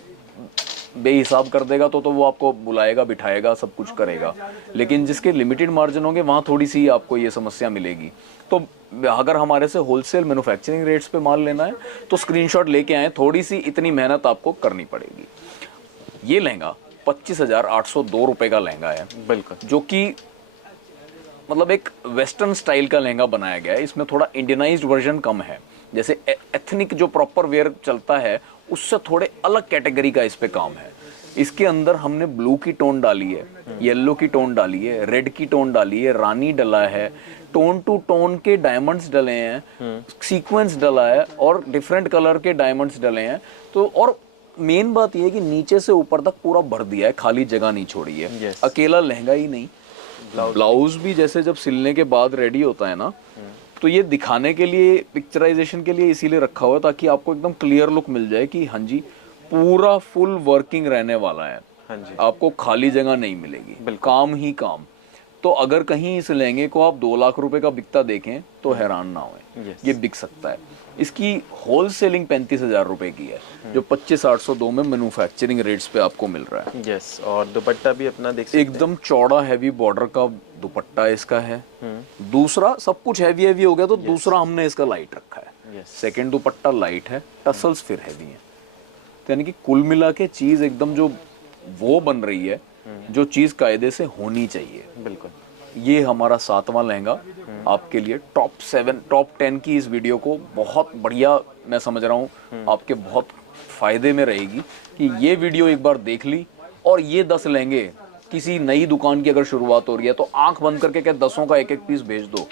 बेहिसाब कर देगा तो वो आपको बुलाएगा, बिठाएगा, सब कुछ करेगा। लेकिन जिसके लिमिटेड मार्जिन होंगे वहाँ थोड़ी सी आपको ये समस्या मिलेगी। तो अगर हमारे से होलसेल मैन्युफैक्चरिंग रेट्स पे माल लेना है तो स्क्रीनशॉट लेके आए, थोड़ी सी इतनी मेहनत आपको करनी पड़ेगी। ये लहंगा 25,802 रुपये का लहंगा है। बिल्कुल। जो कि मतलब एक वेस्टर्न स्टाइल का लहंगा बनाया गया है। इसमें थोड़ा इंडियनाइज्ड वर्जन कम है। जैसे एथनिक जो प्रॉपर वेयर चलता है उससे थोड़े अलग कैटेगरी का इस पे काम है। इसके अंदर हमने ब्लू की टोन डाली है, येलो की टोन डाली है, रेड की टोन डाली है, रानी डला है, टोन टू टोन के डायमंड्स डले हैं, सीक्वेंस डला है और डिफरेंट कलर के डायमंड्स डले हैं। तो और मेन बात यह है कि नीचे से ऊपर तक पूरा भर दिया है, खाली जगह नहीं छोड़ी है। Yes. अकेला लहंगा ही नहीं, ब्लाउज भी जैसे जब सिलने के बाद रेडी होता है ना, तो ये दिखाने के लिए, पिक्चराइजेशन के लिए इसीलिए रखा हुआ है ताकि आपको एकदम क्लियर लुक मिल जाए कि हाँ जी पूरा फुल वर्किंग रहने वाला है। हाँ जी। आपको खाली जगह नहीं मिलेगी, काम ही काम। तो अगर कहीं इस लहंगे को आप 2 लाख रुपए का बिकता देखें तो हैरान ना होए। ये बिक सकता है। इसकी होल सेलिंग 35,000 रुपए की है, जो 25,802 में मैन्युफैक्चरिंग रेट्स पे आपको मिल रहा है। यस। और दुपट्टा भी अपना देख सकते हैं, एकदम चौड़ा हैवी बॉर्डर का दुपट्टा इसका है। दूसरा सब कुछ हैवी हैवी हो गया तो दूसरा हमने इसका लाइट रखा है। सेकंड दुपट्टा लाइट है, टसल्स फिर हैवी है। तो यानी कि कुल मिला के चीज एकदम जो वो बन रही है जो चीज कायदे से होनी चाहिए। बिल्कुल। ये हमारा 7वां लहंगा आपके लिए टॉप 7 टॉप 10 की इस वीडियो को बहुत बढ़िया, मैं समझ रहा हूँ आपके बहुत फायदे में रहेगी कि ये वीडियो एक बार देख ली और ये 10 लहंगे किसी नई दुकान की अगर शुरुआत हो रही है तो आंख बंद करके क्या 10 का एक एक पीस भेज दो,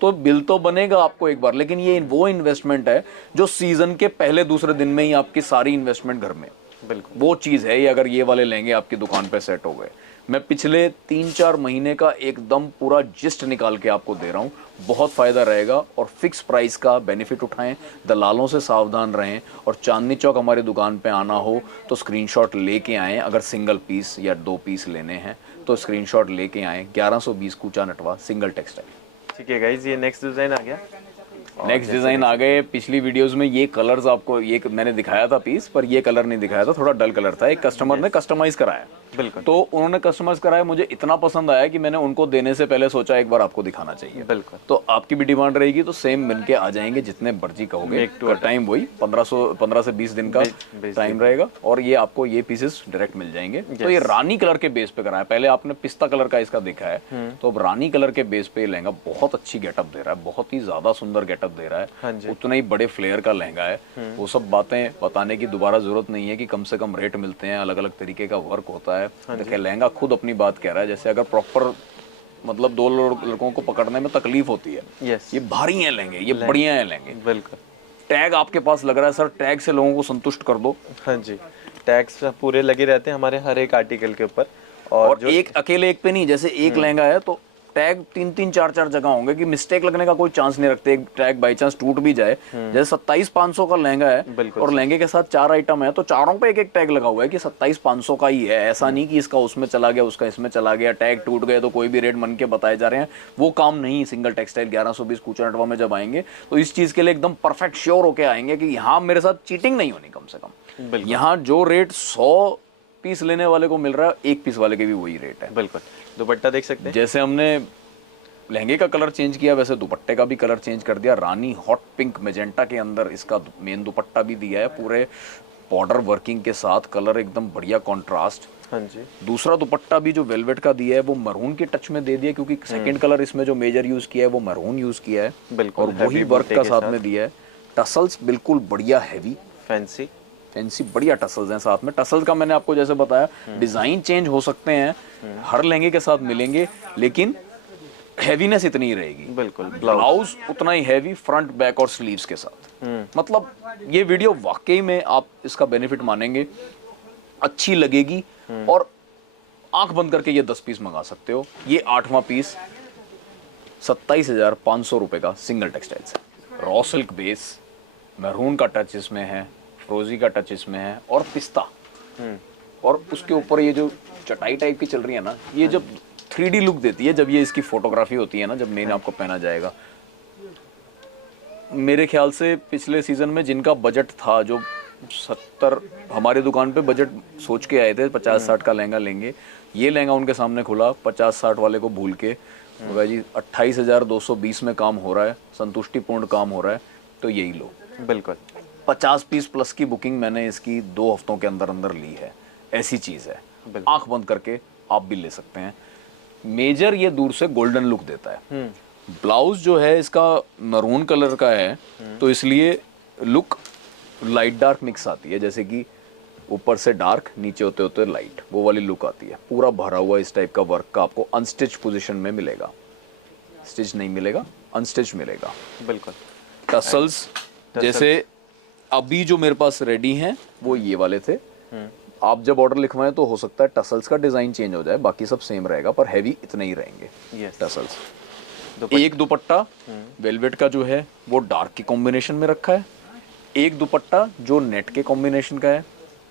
तो बिल तो बनेगा आपको एक बार। लेकिन ये वो इन्वेस्टमेंट है जो सीजन के पहले दूसरे दिन में ही आपकी सारी इन्वेस्टमेंट घर में, बिल्कुल वो चीज़ है ये। अगर ये वाले लहंगे आपकी दुकान पे सेट हो गए, मैं पिछले 3-4 महीने का एकदम पूरा जिस्ट निकाल के आपको दे रहा हूँ, बहुत फ़ायदा रहेगा। और फिक्स प्राइस का बेनिफिट उठाएं, दलालों से सावधान रहें, और चांदनी चौक हमारी दुकान पे आना हो तो स्क्रीनशॉट लेके आएँ। अगर सिंगल पीस या 2 पीस लेने हैं तो स्क्रीनशॉट लेके आएँ। 1120 कूचा नटवा, सिंगल टेक्सटाइल। ठीक है गाइज, ये नेक्स्ट डिज़ाइन आ गया। नेक्स्ट डिज़ाइन आ गए। पिछली वीडियोस में ये कलर्स आपको, ये मैंने दिखाया था पीस, पर ये कलर नहीं दिखाया था, थोड़ा डल कलर था। एक कस्टमर ने कस्टमाइज कराया, बिल्कुल। तो उन्होंने कस्टमाइज कराया, मुझे इतना पसंद आया कि मैंने उनको देने से पहले सोचा एक बार आपको दिखाना चाहिए। बिल्कुल। तो आपकी भी डिमांड रहेगी तो सेम मिल के आ जाएंगे, जितने मर्जी कहोगे। टाइम वही 15 से 20 दिन का टाइम रहेगा, और ये आपको ये पीसेस डायरेक्ट मिल जाएंगे। तो ये रानी कलर के बेस पे कराया, पहले आपने पिस्ता कलर का इसका देखा है, तो अब रानी कलर के बेस पे लहंगा बहुत अच्छी गेटअप दे रहा है, बहुत ही ज्यादा सुंदर गेटअप दे रहा है। उतना ही बड़े फ्लेयर का लहंगा है। वो सब बातें बताने की दोबारा जरूरत नहीं है कि कम से कम रेट मिलते हैं, अलग अलग तरीके का वर्क होता है। देखिए लहंगा खुद अपनी बात कह रहा है। जैसे अगर प्रॉपर मतलब दो लड़कों को पकड़ने में तकलीफ होती है। यस, ये भारी हैं लहंगे, ये बढ़िया हैं लहंगे। बिल्कुल। टैग आपके पास लग रहा है सर, टैग से लोगों को संतुष्ट कर दो। हाँ जी, टैक्स पूरे लगे रहते हैं हमारे हर एक आर्टिकल के ऊपर। और एक अकेले एक पे नहीं, जैसे एक लहंगा है तो टैग 3-3 4-4 जगह होंगे कि मिस्टेक लगने का कोई चांस नहीं रखते। एक टैग बाई चांस टूट भी जाए, जैसे 27,500 का लहंगा है और लहंगे के साथ 4 आइटम है तो चारों पे एक एक टैग लगा हुआ है कि 27,500 का ही है। ऐसा नहीं कि इसका उसमें चला गया, उसका इसमें चला गया, टैग टूट गए तो कोई भी रेट मन के बताए जा रहे हैं, वो काम नहीं। सिंगल टेक्सटाइल 1120 कूचा नटवा में जब आएंगे तो इस चीज के लिए एकदम परफेक्ट श्योर होके आएंगे कि यहाँ मेरे साथ चीटिंग नहीं होनी। कम से कम यहाँ जो रेट 100 पीस लेने वाले को मिल रहा है, एक पीस वाले के भी वही रेट है। बिल्कुल। दुपट्टा देख सकते हैं, जैसे हमने लहंगे का कलर चेंज किया वैसे दुपट्टे का भी कलर चेंज कर दिया। रानी हॉट पिंक मेजेंटा के अंदर इसका मेन दुपट्टा भी दिया है, पूरे बॉर्डर वर्किंग के साथ, कलर एकदम बढ़िया कॉन्ट्रास्ट। हाँ जी। दूसरा दुपट्टा भी जो वेलवेट का दिया है वो मरून के टच में दे दिया, क्योंकि सेकंड कलर इसमें जो मेजर यूज किया है वो मरून यूज किया है। बिल्कुल, और वही वर्क का साथ में दिया है। टसल्स बिल्कुल बढ़िया हैवी फैंसी बढ़िया टसल्स हैं साथ में। टसल्स का मैंने आपको जैसे बताया डिजाइन चेंज हो सकते हैं, हर लहंगे के साथ मिलेंगे, लेकिन हैवीनेस इतनी ही रहेगी। बिल्कुल। ब्लाउज उतना ही हैवी, फ्रंट बैक और स्लीव्स के साथ। मतलब ये वीडियो वाकई में आप इसका बेनिफिट मानेंगे, अच्छी लगेगी। और आंख बंद करके ये 10 पीस मंगा सकते हो। ये 8वां पीस 27,500 रुपए का सिंगल टेक्सटाइल से। रॉ सिल्क बेस, मैरून का टच इसमें है, फ्रोजी का टच इसमें है और पिस्ता। और उसके ऊपर ये जो चटाई टाइप की चल रही है ना, ये जब 3D लुक देती है, जब ये इसकी फोटोग्राफी होती है ना, जब मेन आपको पहना जाएगा। मेरे ख्याल से पिछले सीजन में जिनका बजट था, जो 70 हमारी दुकान पे बजट सोच के आए थे 50-60 का लहंगा लेंगे, ये लहंगा उनके सामने खुला 50-60 वाले को भूल के, भाई जी 28,220 में काम हो रहा है, संतुष्टिपूर्ण काम हो रहा है, तो यही लो। बिल्कुल। 50 पीस प्लस की बुकिंग मैंने इसकी 2 हफ्तों के अंदर अंदर ली है। ऐसी चीज है, आंख बंद करके आप भी ले सकते हैं। मेजर ये दूर से गोल्डन लुक देता है। ब्लाउज जो है इसका मरून कलर का है, तो इसलिए लुक लाइट डार्क मिक्स आती है, जैसे कि ऊपर से डार्क नीचे होते होते लाइट, वो वाली लुक आती है। पूरा भरा हुआ इस टाइप का वर्क का आपको अनस्टिच पोजीशन में मिलेगा, स्टिच नहीं मिलेगा, अनस्टिच मिलेगा। बिल्कुल। टसल्स जैसे अभी जो मेरे पास रेडी हैं वो ये वाले थे। आप जब ऑर्डर लिखवाएं तो हो सकता है टसल्स का डिजाइन चेंज हो जाए, बाकी सब सेम रहेगा, पर हैवी इतने ही रहेंगे टसल्स। एक दुपट्टा वेलवेट का जो है वो डार्क के कॉम्बिनेशन में रखा है, एक दुपट्टा जो नेट के कॉम्बिनेशन का है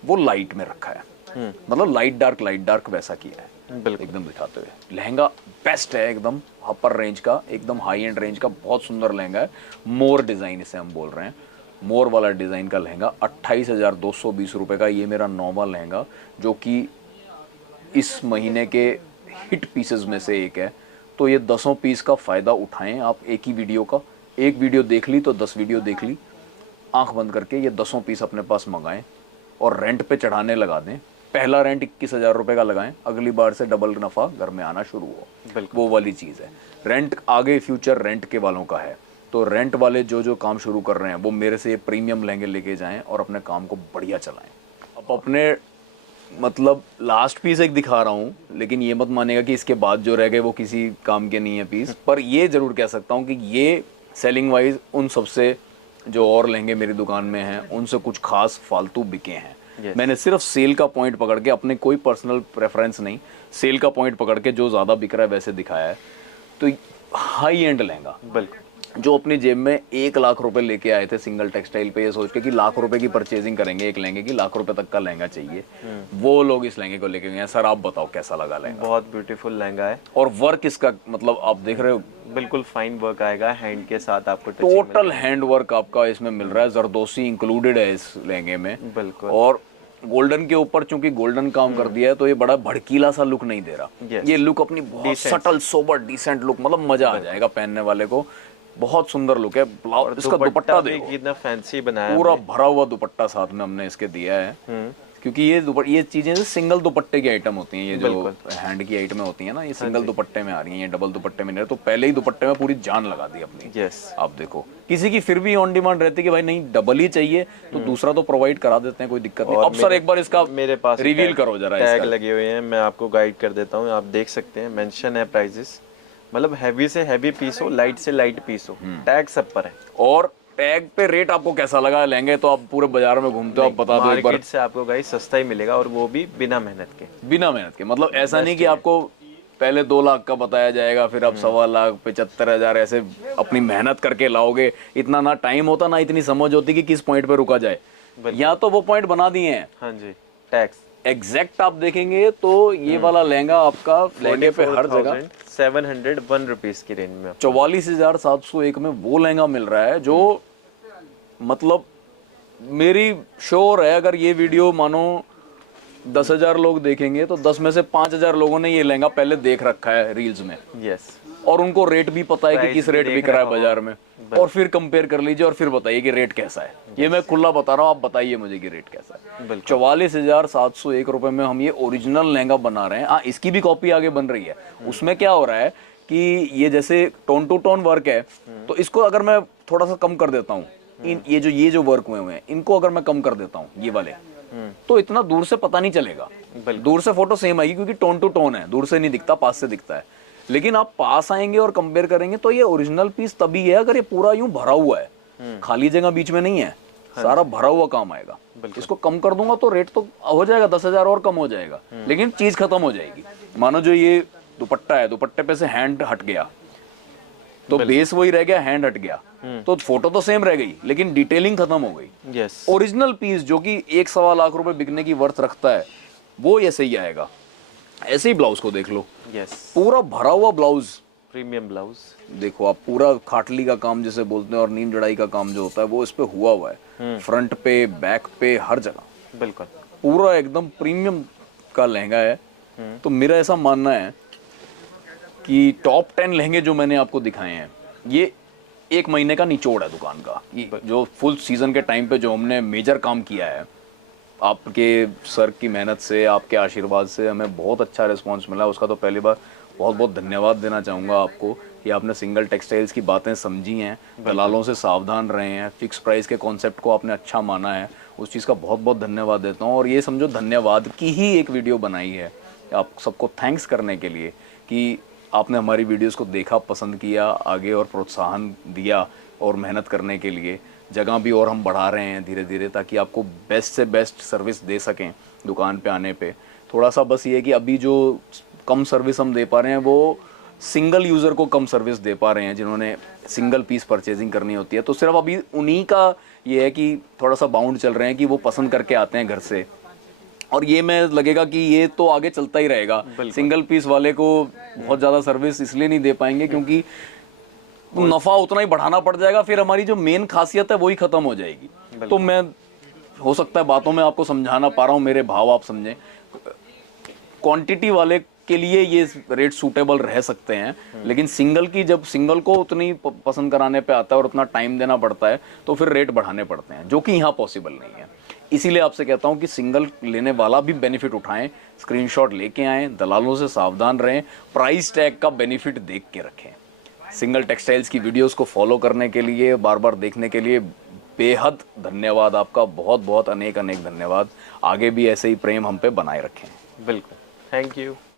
वो लाइट में रखा है। मतलब लाइट डार्क वैसा किया है। बिल्कुल। एकदम दिखाते हुए लहंगा बेस्ट है, एकदम अपर रेंज का, एकदम हाई एंड रेंज का बहुत सुंदर लहंगा है। मोर डिजाइन इसे हम बोल रहे हैं, मोर वाला डिजाइन का लहंगा 28,220 रुपए का। ये मेरा नॉर्मल लहंगा जो कि इस महीने के हिट पीसेस में से एक है, तो ये 10 पीस का फायदा उठाएं आप एक ही वीडियो का। एक वीडियो देख ली तो 10 वीडियो देख ली, आंख बंद करके ये 10 पीस अपने पास मंगाएं और रेंट पे चढ़ाने लगा दें। पहला रेंट 21,000 रुपए का लगाएं, अगली बार से डबल नफा घर में आना शुरू हो। वो वाली चीज है। रेंट आगे फ्यूचर रेंट के वालों का है, तो रेंट वाले जो काम शुरू कर रहे हैं वो मेरे से प्रीमियम लहंगे लेके जाएं और अपने काम को बढ़िया चलाएं। अब अपने मतलब लास्ट पीस एक दिखा रहा हूँ, लेकिन ये मत मानेगा कि इसके बाद जो रह गए वो किसी काम के नहीं है पीस, पर ये जरूर कह सकता हूँ कि ये सेलिंग वाइज उन सबसे जो और लहंगे मेरी दुकान में हैं उनसे कुछ खास फालतू बिके हैं। मैंने सिर्फ सेल का पॉइंट पकड़ के, अपने कोई पर्सनल प्रेफरेंस नहीं, सेल का पॉइंट पकड़ के जो ज़्यादा बिक रहा है वैसे दिखाया है। तो हाई एंड लहंगा, बिल्कुल, जो अपनी जेब में 1 लाख रुपए लेके आए थे सिंगल टेक्सटाइल पे ये सोच के कि लाख रुपए की परचेजिंग करेंगे एक लहंगे की, लाख रुपए तक का लहंगा चाहिए, वो लोग इस लहंगे को लेके गए हैं। सर आप बताओ कैसा लगा लहंगा? बहुत ब्यूटीफुल लहंगा है। और वर्क इसका मतलब आप देख रहे हो, बिल्कुल फाइन वर्क आएगा, हैंड के साथ आपको टोटल हैंड वर्क आपका इसमें मिल रहा है। जरदोसी इंक्लूडेड है इस लहंगे में। बिल्कुल। और गोल्डन के ऊपर चूंकि गोल्डन काम कर दिया है तो ये बड़ा भड़कीला सा लुक नहीं दे रहा। ये लुक अपनी बहुत सटल सोबर डिसेंट लुक, मतलब मजा आ जाएगा पहनने वाले को। बहुत सुंदर लुक है। ब्लाउज इसका दुपट्टा देखो कितना फैंसी बनाया, पूरा भरा हुआ दुपट्टा साथ में हमने इसके दिया है। क्योंकि ये चीजें सिंगल दुपट्टे की आइटम होती हैं, ये जो हैंड की आइटमें होती हैं ना, ये सिंगल दुपट्टे में आ रही हैं, ये डबल दुपट्टे में नहीं। तो पहले ही दुपट्टे में पूरी जान लगा दी अपनी। आप देखो किसी की फिर भी ऑन डिमांड रहती है कि भाई नहीं डबल ही चाहिए, तो दूसरा तो प्रोवाइड करा देते हैं, कोई दिक्कत नहीं। अब सर एक बार इसका मेरे पास रिवील करो जरा। टैग लगे हुए हैं, मैं आपको गाइड कर देता हूँ, आप देख सकते हैं, मेंशन है प्राइजेस मतलब हैवी से हैवी पीस हो, लाइट से लाइट पीस हो, टैग सब पर है। और टैग पे रेट आपको कैसा लगा? लहंगे तो आप पूरे बाजार में घूमते हो, आप बता दो एक बार। मार्केट से आपको गाइस सस्ता ही मिलेगा, और वो भी बिना मेहनत के। बिना मेहनत के, मतलब ऐसा नहीं Best कि है। आपको पहले 2 लाख का बताया जाएगा, फिर आप 1.25 लाख 75,000 ऐसे अपनी मेहनत करके लाओगे। इतना ना टाइम होता, ना इतनी समझ होती कि किस पॉइंट पे रुका जाए। या तो वो पॉइंट बना दिए हैं। हाँ जी, टैक्स एग्जैक्ट आप देखेंगे तो ये वाला लहंगा आपका लहंगे पे हर जगह 701 रुपीज की रेंज में 44,701 में वो लहंगा मिल रहा है, जो मतलब मेरी श्योर है अगर ये वीडियो मानो 10,000 लोग देखेंगे तो 10 में से 5,000 लोगों ने ये लहंगा पहले देख रखा है रील्स में, यस, और उनको रेट भी पता है कि किस रेट बिक रहा है बाजार में। और फिर कंपेयर कर लीजिए और फिर बताइए कि रेट कैसा है। ये मैं खुला बता रहा हूँ, आप बताइए मुझे कि रेट कैसा है। 44,701 रुपए में हम ये ओरिजिनल लहंगा बना रहे हैं। हाँ, इसकी भी कॉपी आगे बन रही है। उसमें क्या हो रहा है कि ये जैसे टोन टू टोन वर्क है, तो इसको अगर मैं थोड़ा सा कम कर देता हूँ, ये जो वर्क हुए हैं इनको अगर मैं कम कर देता हूँ ये वाले, तो इतना दूर से पता नहीं चलेगा। दूर से फोटो सेम आएगी क्योंकि टोन टू टोन है, दूर से नहीं दिखता, पास से दिखता है। लेकिन आप पास आएंगे और कंपेयर करेंगे तो ये ओरिजिनल पीस तभी है अगर ये पूरा यूं भरा हुआ है, खाली जगह बीच में नहीं है, सारा भरा हुआ काम आएगा। इसको कम कर दूंगा तो रेट तो हो जाएगा 10,000 और कम हो जाएगा, लेकिन चीज खत्म हो जाएगी। मानो जो ये दुपट्टा है, दुपट्टे पे से हैंड हट गया तो बेस वही रह गया, हैंड हट गया तो फोटो तो सेम रह गई, लेकिन डिटेलिंग खत्म हो गई। यस, ओरिजिनल पीस जो कि 1.25 लाख रुपए बिकने की वर्थ रखता है, वो ऐसे ही आएगा। ऐसे ही ब्लाउज को देख लो, यस, पूरा भरा हुआ ब्लाउज, प्रीमियम ब्लाउज देखो आप, पूरा खाटली का काम जिसे बोलते हैं और नीम जड़ाई का काम जो होता है वो इस पे हुआ हुआ है, फ्रंट पे, बैक पे, हर जगह बिल्कुल पूरा एकदम प्रीमियम का लहंगा है। तो मेरा ऐसा मानना है कि टॉप 10 लहंगे जो मैंने आपको दिखाए हैं, ये 1 महीने का निचोड़ है दुकान का। जो फुल सीजन के टाइम पे जो हमने मेजर काम किया है, आपके सर की मेहनत से, आपके आशीर्वाद से हमें बहुत अच्छा रिस्पांस मिला। उसका तो पहली बार बहुत बहुत धन्यवाद देना चाहूँगा आपको कि आपने सिंगल टेक्सटाइल्स की बातें समझी हैं, दलालों से सावधान रहे हैं, फिक्स प्राइस के कॉन्सेप्ट को आपने अच्छा माना है, उस चीज़ का बहुत बहुत धन्यवाद देता हूँ। और ये समझो धन्यवाद की ही एक वीडियो बनाई है आप सबको थैंक्स करने के लिए कि आपने हमारी वीडियोस को देखा, पसंद किया, आगे और प्रोत्साहन दिया और मेहनत करने के लिए। जगह भी और हम बढ़ा रहे हैं धीरे धीरे ताकि आपको बेस्ट से बेस्ट सर्विस दे सकें दुकान पे आने पे। थोड़ा सा बस ये है कि अभी जो कम सर्विस हम दे पा रहे हैं वो सिंगल यूज़र को कम सर्विस दे पा रहे हैं जिन्होंने सिंगल पीस परचेजिंग करनी होती है। तो सिर्फ अभी उन्हीं का ये है कि थोड़ा सा बाउंड चल रहे हैं कि वो पसंद करके आते हैं घर से, और ये मैं लगेगा कि ये तो आगे चलता ही रहेगा। सिंगल पीस वाले को बहुत ज़्यादा सर्विस इसलिए नहीं दे पाएंगे क्योंकि नफ़ा उतना ही बढ़ाना पड़ जाएगा, फिर हमारी जो मेन खासियत है वही ख़त्म हो जाएगी। तो मैं हो सकता है बातों में आपको समझाना पा रहा हूँ, मेरे भाव आप समझें। क्वांटिटी वाले के लिए ये रेट सूटेबल रह सकते हैं, लेकिन सिंगल की जब सिंगल को उतनी पसंद कराने पे आता है और उतना टाइम देना पड़ता है तो फिर रेट बढ़ाने पड़ते हैं, जो कि यहाँ पॉसिबल नहीं है। इसीलिए आपसे कहता हूँ कि सिंगल लेने वाला भी बेनिफिट उठाएं, स्क्रीनशॉट लेके आएँ, दलालों से सावधान रहें, प्राइस टैग का बेनिफिट देख के रखें। सिंगल टेक्सटाइल्स की वीडियोस को फॉलो करने के लिए, बार बार देखने के लिए बेहद धन्यवाद आपका, बहुत बहुत अनेक अनेक धन्यवाद। आगे भी ऐसे ही प्रेम हम पे बनाए रखें। बिल्कुल, थैंक यू।